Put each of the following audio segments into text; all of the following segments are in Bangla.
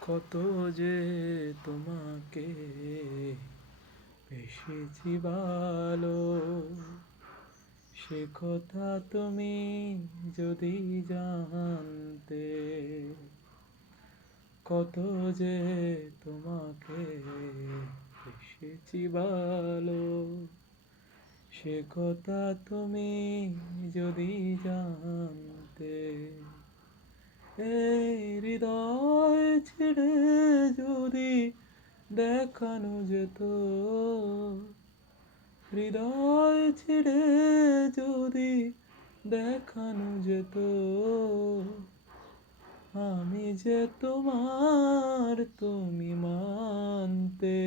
কত যে তোমাকে বেসেছি ভালো, সে কথা তুমি যদি জানতে। কত যে তোমাকে বেসেছি ভালো, সে কথা তুমি যদি জানতে। এই হৃদয় ছেড়ে যদি দেখানো যেত, হৃদয় ছেড়ে যদি দেখানো যেত, আমি যে তোমার তুমি মানতে।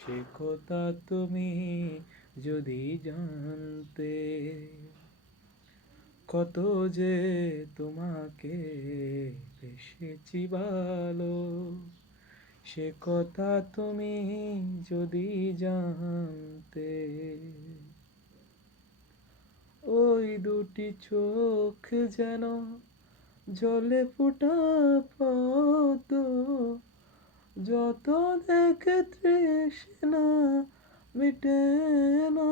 সে কথা তুমি যদি জানতে। কত যে তোমাকে বেসেছি ভালো, সে কথা তুমি যদি জানতে। ওই দুটি চোখ যেন জলে ফোটা পদ্ম, যত দেখে তৃষ্ণা মিটে না,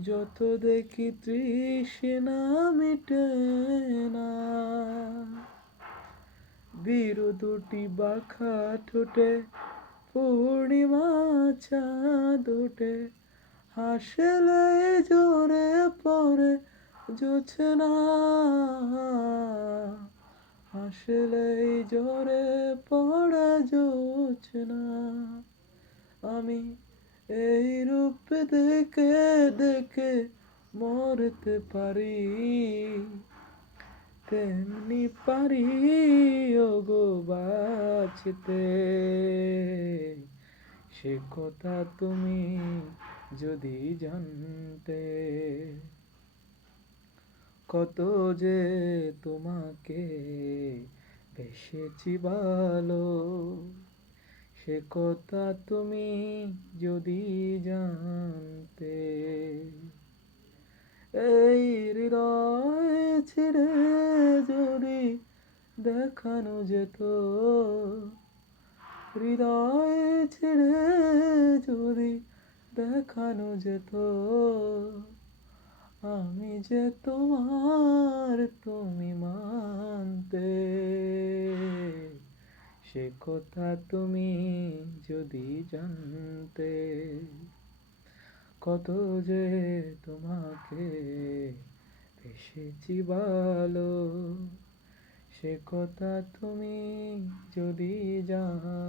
যত দেখি তৃষ্ণা মিটে না। বীরু দুটি বাঁকা ঠোঁটে পূর্ণিমা চাঁদ ওঠে, হাসলে জোরে পড়ে জোছনা, হাসলে জোরে পড়ে জোছনা। আমি এই রূপ দেখে দেখে মরতে পারি, তেমনি পারি ওগো বাঁচতে। সে কথা তুমি যদি জানতে। কত যে তোমাকে বেসেছি ভালো, সে কথা তুমি যদি জানতে। এই হৃদয় ছেড়ে যদি দেখানো যেত, হৃদয় ছেড়ে যদি দেখানো যেত, আমি যে তোমার তুমি মানতে। সে কথা তুমি যদি জানতে। কত যে তোমাকে বেসেছি ভালো, সে কথা তুমি যদি জানতে।